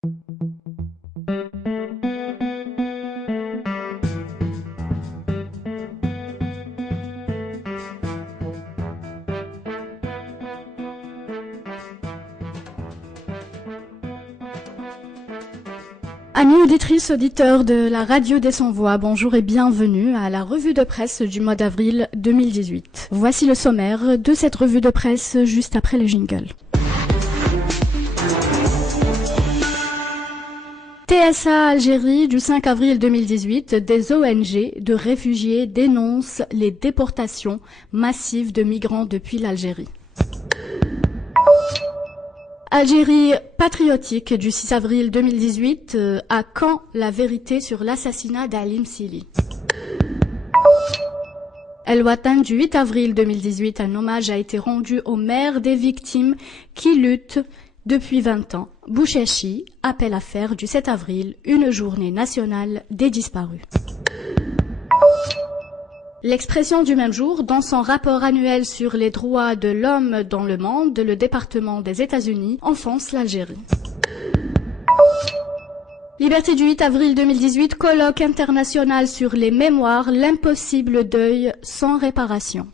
Amis auditrices, auditeurs de la radio des Sans-Voix, bonjour et bienvenue à la revue de presse du mois d'avril 2018. Voici le sommaire de cette revue de presse juste après le jingle. TSA Algérie du 5 avril 2018, des ONG de réfugiés dénoncent les déportations massives de migrants depuis l'Algérie. Algérie patriotique du 6 avril 2018, à quand la vérité sur l'assassinat d'Alim Sili? El Watan du 8 avril 2018, un hommage a été rendu aux mères des victimes qui luttent depuis 20 ans. Bouchechi appelle à faire du 7 avril une journée nationale des disparus. L'Expression du même jour, dans son rapport annuel sur les droits de l'homme dans le monde, le département des États-Unis enfonce l'Algérie. Liberté du 8 avril 2018, colloque international sur les mémoires, l'impossible deuil sans réparation.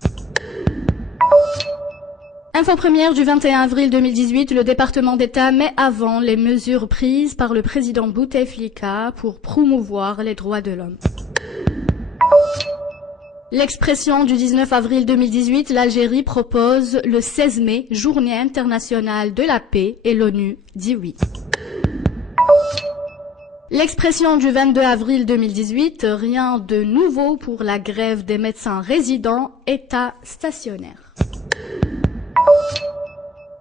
Info première du 21 avril 2018, le département d'État met avant les mesures prises par le président Bouteflika pour promouvoir les droits de l'homme. L'Expression du 19 avril 2018, l'Algérie propose le 16 mai, journée internationale de la paix, et l'ONU dit oui. L'Expression du 22 avril 2018, rien de nouveau pour la grève des médecins résidents, État stationnaire.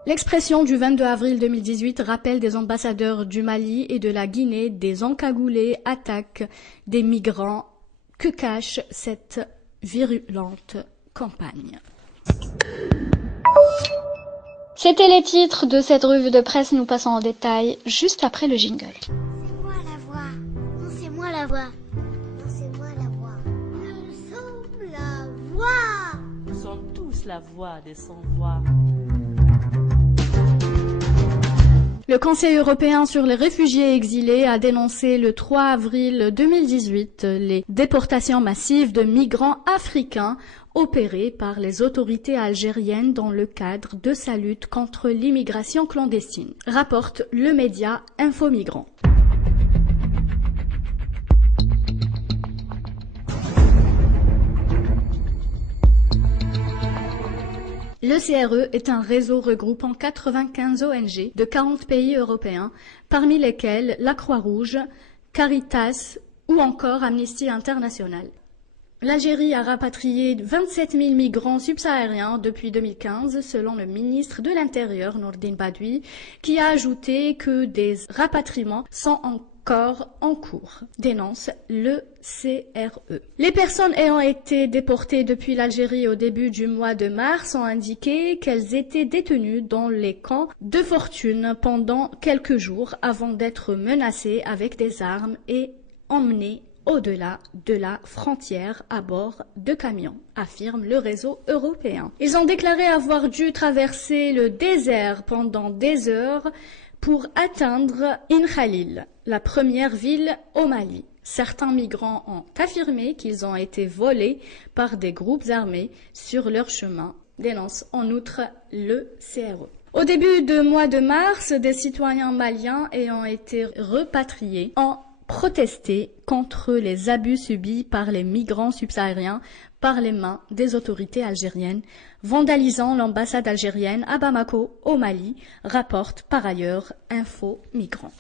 L'Expression du 22 avril 2018, rappel des ambassadeurs du Mali et de la Guinée, des encagoulés attaquent des migrants. Que cache cette virulente campagne? C'était les titres de cette revue de presse, nous passons en détail juste après le jingle. C'est moi la voix, non c'est moi la voix, non c'est moi la voix. Nous sommes la voix. Nous sommes tous la voix des sans-voix. Le Conseil européen sur les réfugiés exilés a dénoncé le 3 avril 2018 les déportations massives de migrants africains opérées par les autorités algériennes dans le cadre de sa lutte contre l'immigration clandestine, rapporte le média Infomigrants. Le CRE est un réseau regroupant 95 ONG de 40 pays européens, parmi lesquels la Croix-Rouge, Caritas ou encore Amnesty International. L'Algérie a rapatrié 27 000 migrants subsahariens depuis 2015, selon le ministre de l'Intérieur, Nourdine Badoui, qui a ajouté que des rapatriements sont encore en cours, dénonce le CRE. Les personnes ayant été déportées depuis l'Algérie au début du mois de mars ont indiqué qu'elles étaient détenues dans les camps de fortune pendant quelques jours avant d'être menacées avec des armes et emmenées au-delà de la frontière à bord de camions, affirme le réseau européen. Ils ont déclaré avoir dû traverser le désert pendant des heures pour atteindre In-Khalil, la première ville au Mali. Certains migrants ont affirmé qu'ils ont été volés par des groupes armés sur leur chemin, dénonce en outre le CRE. Au début du mois de mars, des citoyens maliens ayant été repatriés ont protesté contre les abus subis par les migrants subsahariens par les mains des autorités algériennes, vandalisant l'ambassade algérienne à Bamako, au Mali, rapporte par ailleurs Infomigrants.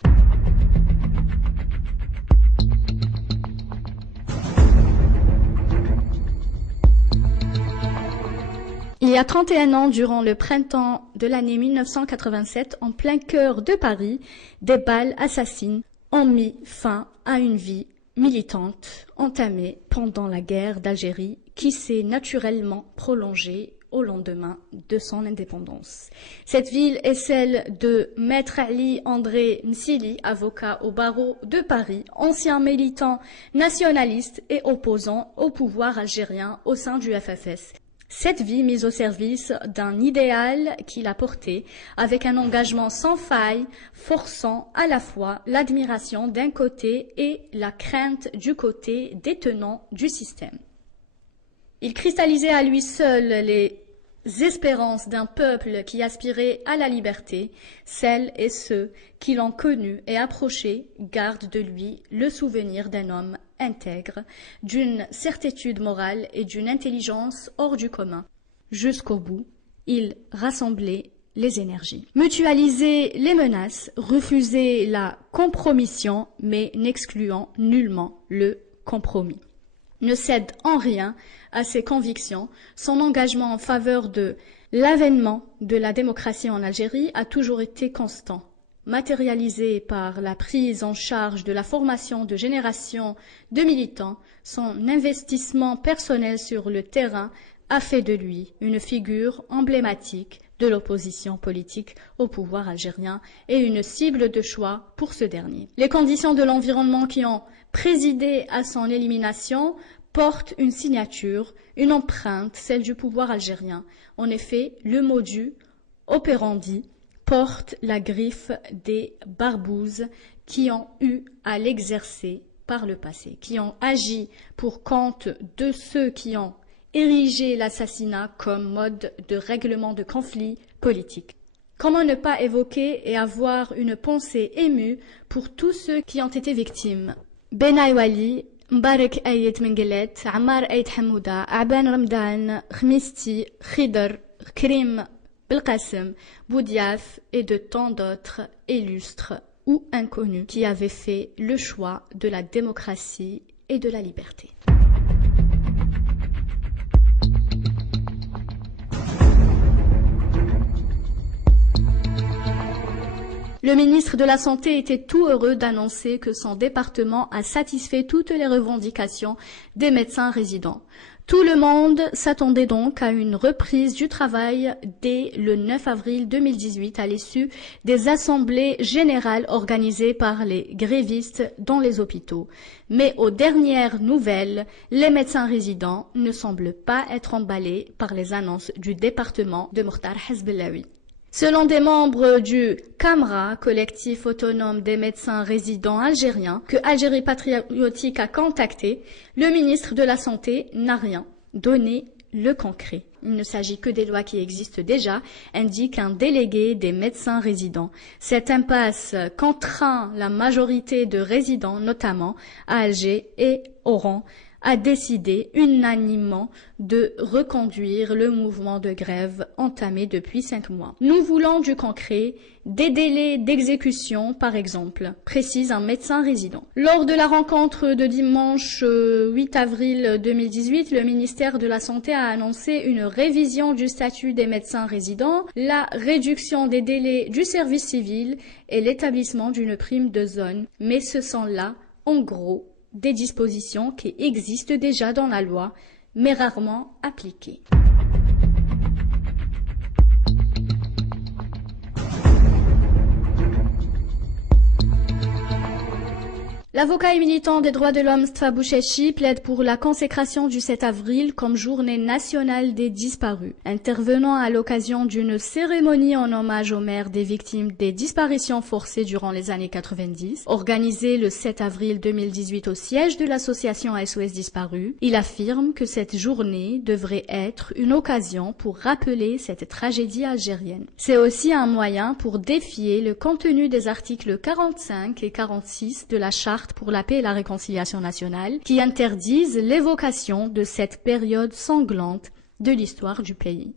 Il y a 31 ans, durant le printemps de l'année 1987, en plein cœur de Paris, des balles assassines ont mis fin à une vie militante entamée pendant la guerre d'Algérie qui s'est naturellement prolongée au lendemain de son indépendance. Cette ville est celle de Maître Ali André Msili, avocat au barreau de Paris, ancien militant nationaliste et opposant au pouvoir algérien au sein du FFS. Cette vie mise au service d'un idéal qu'il a porté avec un engagement sans faille, forçant à la fois l'admiration d'un côté et la crainte du côté des tenants du système. Il cristallisait à lui seul les espérances d'un peuple qui aspirait à la liberté. Celles et ceux qui l'ont connu et approché gardent de lui le souvenir d'un homme intègre, d'une certitude morale et d'une intelligence hors du commun. Jusqu'au bout, il rassemblait les énergies. Mutualiser les menaces, refuser la compromission, mais n'excluant nullement le compromis. Ne cède en rien à ses convictions. Son engagement en faveur de l'avènement de la démocratie en Algérie a toujours été constant, matérialisé par la prise en charge de la formation de générations de militants. Son investissement personnel sur le terrain a fait de lui une figure emblématique de l'opposition politique au pouvoir algérien et une cible de choix pour ce dernier. Les conditions de l'environnement qui ont présidé à son élimination portent une signature, une empreinte, celle du pouvoir algérien. En effet, le modus operandi porte la griffe des barbouzes qui ont eu à l'exercer par le passé, qui ont agi pour compte de ceux qui ont érigé l'assassinat comme mode de règlement de conflits politiques. Comment ne pas évoquer et avoir une pensée émue pour tous ceux qui ont été victimes? Benaï Wali, Mbarek Ayet Mengelet, Ammar Ayet Hamouda, Aban Ramdan, Khmisti, Khidr, Krim Belkacem, Boudiaf et de tant d'autres illustres ou inconnus qui avaient fait le choix de la démocratie et de la liberté. Le ministre de la Santé était tout heureux d'annoncer que son département a satisfait toutes les revendications des médecins résidents. Tout le monde s'attendait donc à une reprise du travail dès le 9 avril 2018 à l'issue des assemblées générales organisées par les grévistes dans les hôpitaux. Mais aux dernières nouvelles, les médecins résidents ne semblent pas être emballés par les annonces du département de Mokhtar Hezbellaoui. Selon des membres du CAMRA, collectif autonome des médecins résidents algériens, que Algérie Patriotique a contacté, le ministre de la Santé n'a rien donné le concret. Il ne s'agit que des lois qui existent déjà, indique un délégué des médecins résidents. Cette impasse contraint la majorité de résidents, notamment à Alger et Oran, a décidé unanimement de reconduire le mouvement de grève entamé depuis 5 mois. Nous voulons du concret, des délais d'exécution par exemple, précise un médecin résident. Lors de la rencontre de dimanche 8 avril 2018, le ministère de la Santé a annoncé une révision du statut des médecins résidents, la réduction des délais du service civil et l'établissement d'une prime de zone. Mais ce sont là, en gros, des dispositions qui existent déjà dans la loi, mais rarement appliquées. L'avocat et militant des droits de l'homme Mostafa Bouchechi plaide pour la consécration du 7 avril comme journée nationale des disparus. Intervenant à l'occasion d'une cérémonie en hommage aux mères des victimes des disparitions forcées durant les années 90, organisée le 7 avril 2018 au siège de l'association SOS Disparus, il affirme que cette journée devrait être une occasion pour rappeler cette tragédie algérienne. C'est aussi un moyen pour défier le contenu des articles 45 et 46 de la Charte pour la paix et la réconciliation nationale qui interdisent l'évocation de cette période sanglante de l'histoire du pays.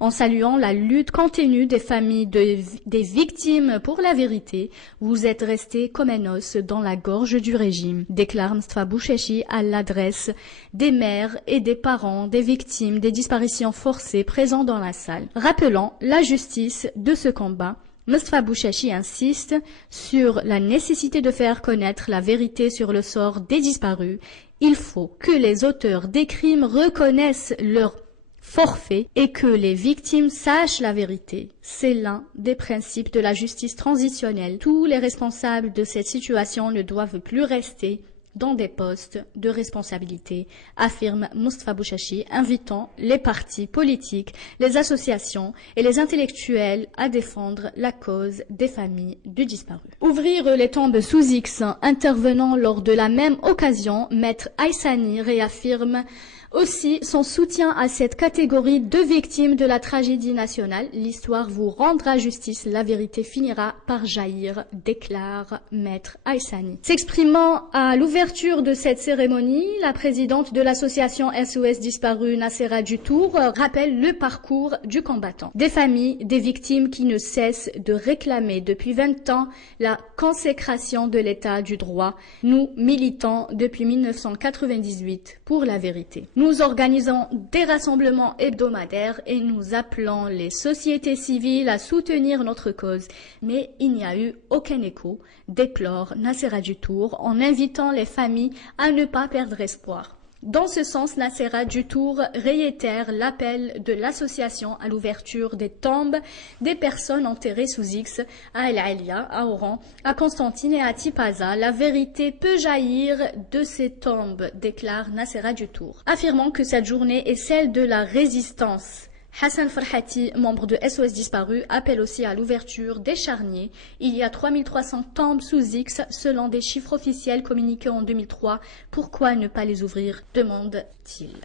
En saluant la lutte continue des familles des victimes pour la vérité, vous êtes restés comme un os dans la gorge du régime, déclare Mostafa Bouchechi à l'adresse des mères et des parents des victimes des disparitions forcées présents dans la salle. Rappelant la justice de ce combat, Mostafa Bouchechi insiste sur la nécessité de faire connaître la vérité sur le sort des disparus. Il faut que les auteurs des crimes reconnaissent leur forfait et que les victimes sachent la vérité. C'est l'un des principes de la justice transitionnelle. Tous les responsables de cette situation ne doivent plus rester dans des postes de responsabilité, affirme Moustapha Bouchachi, invitant les partis politiques, les associations et les intellectuels à défendre la cause des familles du disparu. Ouvrir les tombes sous X, intervenant lors de la même occasion, Maître Aïssani réaffirme aussi son soutien à cette catégorie de victimes de la tragédie nationale. L'histoire vous rendra justice, la vérité finira par jaillir, déclare Maître Aïssani. S'exprimant à l'ouverture de cette cérémonie, la présidente de l'association SOS Disparus, Nassera Dutour, rappelle le parcours du combattant. Des familles, des victimes qui ne cessent de réclamer depuis 20 ans la consécration de l'état du droit. Nous militons depuis 1998 pour la vérité. Nous organisons des rassemblements hebdomadaires et nous appelons les sociétés civiles à soutenir notre cause. Mais il n'y a eu aucun écho, déplore Nassera Dutour, en invitant les familles à ne pas perdre espoir. Dans ce sens, Nassera Dutour réitère l'appel de l'association à l'ouverture des tombes des personnes enterrées sous X à El Alia, à Oran, à Constantine et à Tipaza. La vérité peut jaillir de ces tombes, déclare Nassera Dutour, affirmant que cette journée est celle de la résistance. Hassan Farhati, membre de SOS Disparus, appelle aussi à l'ouverture des charniers. Il y a 3300 tombes sous X selon des chiffres officiels communiqués en 2003. Pourquoi ne pas les ouvrir, demande-t-il.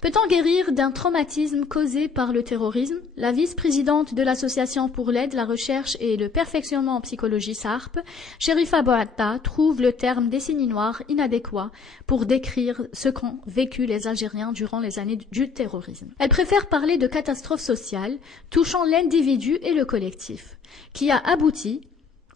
Peut-on guérir d'un traumatisme causé par le terrorisme? La vice-présidente de l'Association pour l'aide, la recherche et le perfectionnement en psychologie SARP, Sherifa Bouatta, trouve le terme décennie noire inadéquat pour décrire ce qu'ont vécu les Algériens durant les années du terrorisme. Elle préfère parler de catastrophe sociale touchant l'individu et le collectif, qui a abouti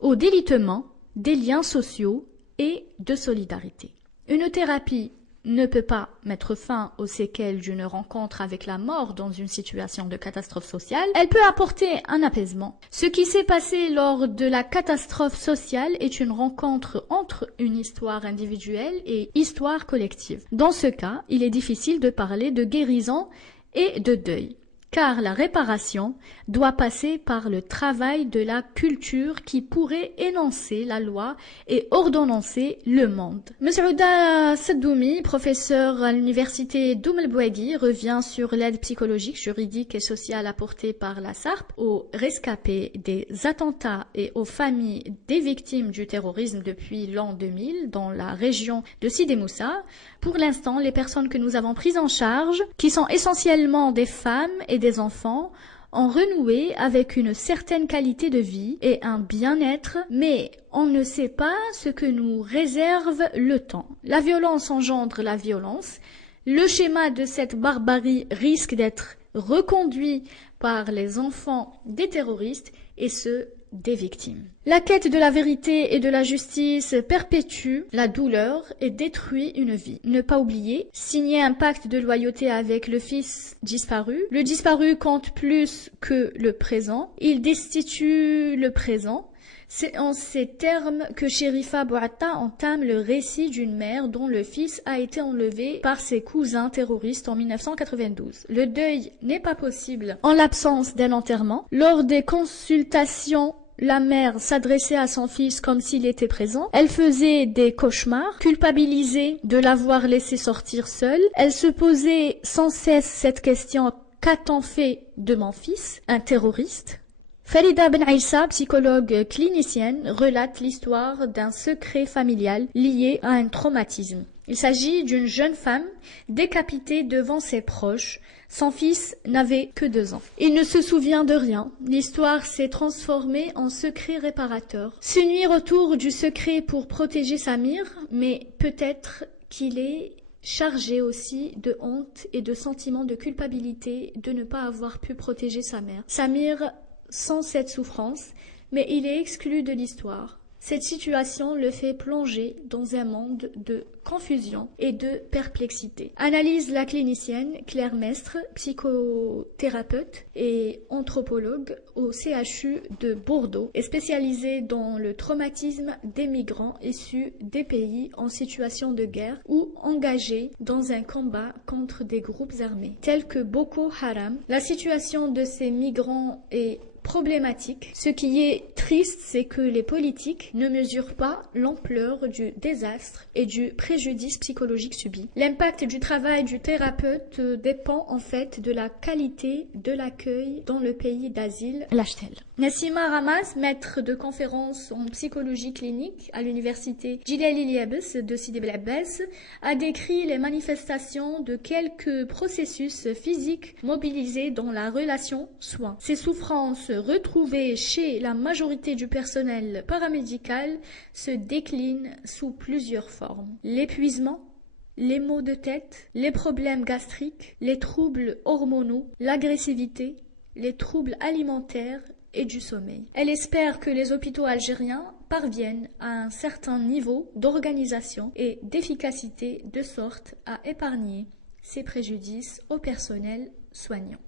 au délitement des liens sociaux et de solidarité. Une thérapie ne peut pas mettre fin aux séquelles d'une rencontre avec la mort dans une situation de catastrophe sociale. Elle peut apporter un apaisement. Ce qui s'est passé lors de la catastrophe sociale est une rencontre entre une histoire individuelle et histoire collective. Dans ce cas, il est difficile de parler de guérison et de deuil, car la réparation doit passer par le travail de la culture qui pourrait énoncer la loi et ordonnancer le monde. Messaouda Sadoumi, professeur à l'université d'Oum el-Bouaghi, revient sur l'aide psychologique, juridique et sociale apportée par la SARP aux rescapés des attentats et aux familles des victimes du terrorisme depuis l'an 2000 dans la région de Sidi Moussa. Pour l'instant, les personnes que nous avons prises en charge, qui sont essentiellement des femmes et des enfants, ont renoué avec une certaine qualité de vie et un bien-être, mais on ne sait pas ce que nous réserve le temps. La violence engendre la violence. Le schéma de cette barbarie risque d'être reconduit par les enfants des terroristes et ceux des victimes. La quête de la vérité et de la justice perpétue la douleur et détruit une vie. Ne pas oublier, signer un pacte de loyauté avec le fils disparu. Le disparu compte plus que le présent. Il destitue le présent. C'est en ces termes que Sherifa Bouatta entame le récit d'une mère dont le fils a été enlevé par ses cousins terroristes en 1992. Le deuil n'est pas possible en l'absence d'un enterrement. Lors des consultations, la mère s'adressait à son fils comme s'il était présent. Elle faisait des cauchemars, culpabilisée de l'avoir laissé sortir seul. Elle se posait sans cesse cette question: qu'a-t-on fait de mon fils, un terroriste? Farida Ben Aïssa, psychologue clinicienne, relate l'histoire d'un secret familial lié à un traumatisme. Il s'agit d'une jeune femme décapitée devant ses proches. Son fils n'avait que 2 ans. Il ne se souvient de rien. L'histoire s'est transformée en secret réparateur. S'unir autour du secret pour protéger Samir, mais peut-être qu'il est chargé aussi de honte et de sentiment de culpabilité de ne pas avoir pu protéger sa mère. Samir sans cette souffrance, mais il est exclu de l'histoire. Cette situation le fait plonger dans un monde de confusion et de perplexité. Analyse la clinicienne Claire Mestre, psychothérapeute et anthropologue au CHU de Bordeaux et spécialisée dans le traumatisme des migrants issus des pays en situation de guerre ou engagés dans un combat contre des groupes armés, tels que Boko Haram. La situation de ces migrants est problématique. Ce qui est triste, c'est que les politiques ne mesurent pas l'ampleur du désastre et du préjudice psychologique subi. L'impact du travail du thérapeute dépend en fait de la qualité de l'accueil dans le pays d'asile, l'HTL. Nassima Ramas, maître de conférences en psychologie clinique à l'université Jilali Liabès de Sidi Bel Abbas, a décrit les manifestations de quelques processus physiques mobilisés dans la relation soin. Ces souffrances retrouvées chez la majorité du personnel paramédical se déclinent sous plusieurs formes. L'épuisement, les maux de tête, les problèmes gastriques, les troubles hormonaux, l'agressivité, les troubles alimentaires et du sommeil. Elle espère que les hôpitaux algériens parviennent à un certain niveau d'organisation et d'efficacité de sorte à épargner ces préjudices au personnel soignant.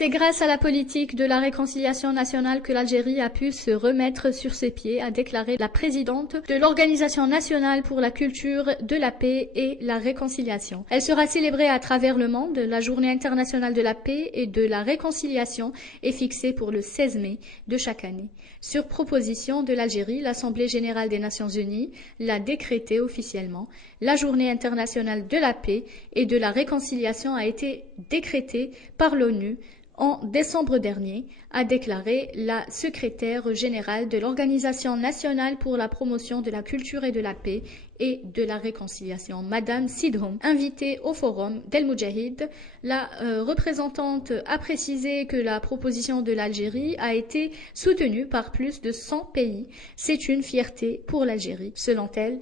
C'est grâce à la politique de la réconciliation nationale que l'Algérie a pu se remettre sur ses pieds, a déclaré la présidente de l'Organisation nationale pour la culture de la paix et la réconciliation. Elle sera célébrée à travers le monde. La journée internationale de la paix et de la réconciliation est fixée pour le 16 mai de chaque année. Sur proposition de l'Algérie, l'Assemblée générale des Nations unies l'a décrétée officiellement. La journée internationale de la paix et de la réconciliation a été décrétée par l'ONU en décembre dernier, a déclaré la secrétaire générale de l'Organisation nationale pour la promotion de la culture et de la paix et de la réconciliation, Madame Sidhoum. Invitée au forum d'El Moudjahid, la représentante a précisé que la proposition de l'Algérie a été soutenue par plus de 100 pays. C'est une fierté pour l'Algérie, selon elle.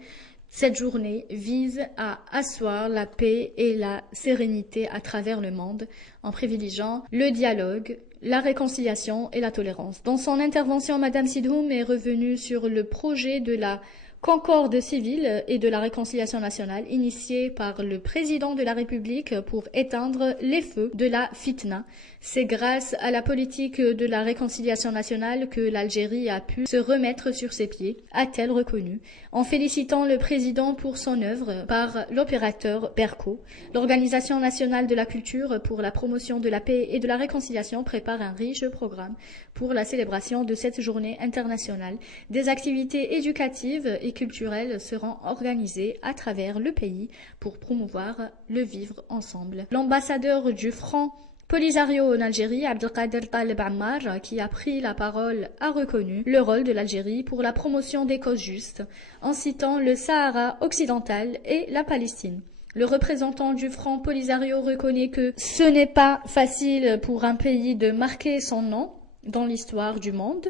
Cette journée vise à asseoir la paix et la sérénité à travers le monde en privilégiant le dialogue, la réconciliation et la tolérance. Dans son intervention, Madame Sidhoum est revenue sur le projet de la concorde civile et de la réconciliation nationale initiée par le président de la République pour éteindre les feux de la fitna. C'est grâce à la politique de la réconciliation nationale que l'Algérie a pu se remettre sur ses pieds, a-t-elle reconnu, en félicitant le président pour son œuvre par l'opérateur Berco. L'Organisation nationale de la culture pour la promotion de la paix et de la réconciliation prépare un riche programme pour la célébration de cette journée internationale. Des activités éducatives et culturelles seront organisées à travers le pays pour promouvoir le vivre ensemble. L'ambassadeur du Front Polisario en Algérie, Abdelkader Taleb Ammar, qui a pris la parole, a reconnu le rôle de l'Algérie pour la promotion des causes justes, en citant le Sahara occidental et la Palestine. Le représentant du Front Polisario reconnaît que ce n'est pas facile pour un pays de marquer son nom dans l'histoire du monde.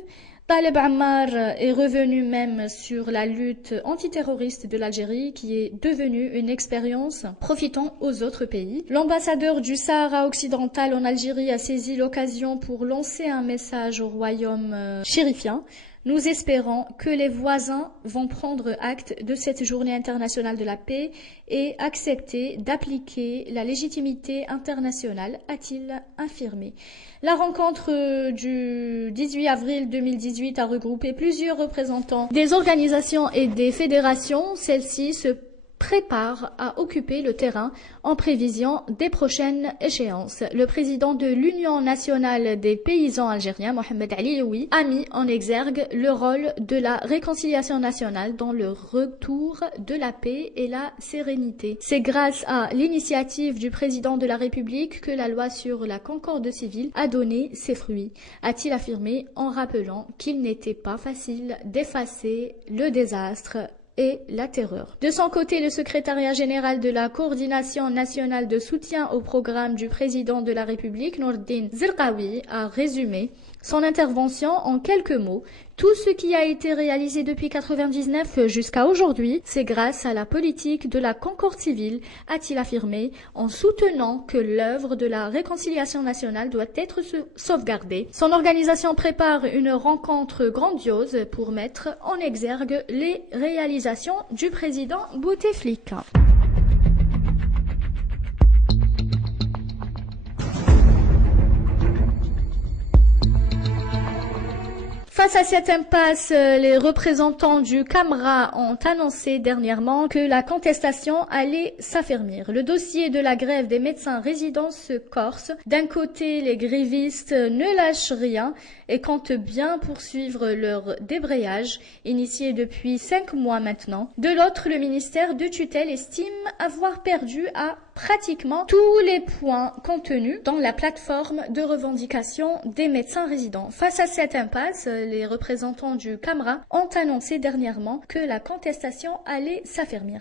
Taleb Ammar est revenu même sur la lutte antiterroriste de l'Algérie qui est devenue une expérience profitant aux autres pays. L'ambassadeur du Sahara occidental en Algérie a saisi l'occasion pour lancer un message au royaume chérifien. Nous espérons que les voisins vont prendre acte de cette journée internationale de la paix et accepter d'appliquer la légitimité internationale, a-t-il affirmé. La rencontre du 18 avril 2018 a regroupé plusieurs représentants des organisations et des fédérations. Celles-ci se prépare à occuper le terrain en prévision des prochaines échéances. Le président de l'Union nationale des paysans algériens, Mohamed Ali Ioui, a mis en exergue le rôle de la réconciliation nationale dans le retour de la paix et la sérénité. C'est grâce à l'initiative du président de la République que la loi sur la concorde civile a donné ses fruits, a-t-il affirmé en rappelant qu'il n'était pas facile d'effacer le désastre et la terreur. De son côté, le secrétariat général de la coordination nationale de soutien au programme du président de la République, Nourdine Zerqawi, a résumé son intervention en quelques mots. Tout ce qui a été réalisé depuis 1999 jusqu'à aujourd'hui, c'est grâce à la politique de la concorde civile, a-t-il affirmé, en soutenant que l'œuvre de la réconciliation nationale doit être sauvegardée. Son organisation prépare une rencontre grandiose pour mettre en exergue les réalisations du président Bouteflika. Face à cette impasse, les représentants du Camra ont annoncé dernièrement que la contestation allait s'affermir. Le dossier de la grève des médecins résidents se corse. D'un côté, les grévistes ne lâchent rien et comptent bien poursuivre leur débrayage, initié depuis 5 mois maintenant. De l'autre, le ministère de tutelle estime avoir perdu à pratiquement tous les points contenus dans la plateforme de revendication des médecins résidents. Face à cette impasse, les représentants du Camra ont annoncé dernièrement que la contestation allait s'affermir.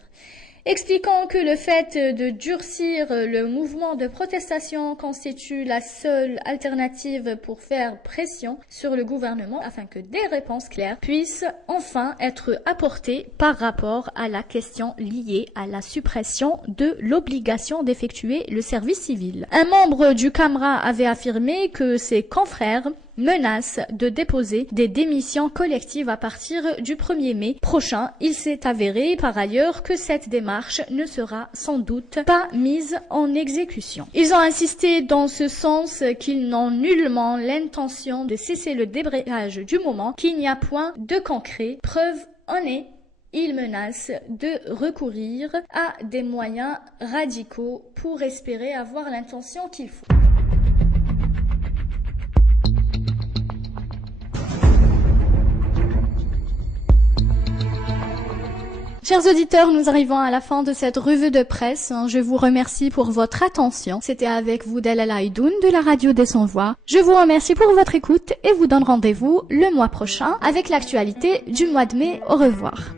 Expliquant que le fait de durcir le mouvement de protestation constitue la seule alternative pour faire pression sur le gouvernement afin que des réponses claires puissent enfin être apportées par rapport à la question liée à la suppression de l'obligation d'effectuer le service civil. Un membre du Camra avait affirmé que ses confrères menace de déposer des démissions collectives à partir du 1er mai prochain. Il s'est avéré par ailleurs que cette démarche ne sera sans doute pas mise en exécution. Ils ont insisté dans ce sens qu'ils n'ont nullement l'intention de cesser le débrayage du moment qu'il n'y a point de concret. Preuve en est, ils menacent de recourir à des moyens radicaux pour espérer avoir l'intention qu'il faut. Chers auditeurs, nous arrivons à la fin de cette revue de presse. Je vous remercie pour votre attention. C'était avec vous Delala Aidoun de la radio des Sans-Voix. Je vous remercie pour votre écoute et vous donne rendez-vous le mois prochain avec l'actualité du mois de mai. Au revoir.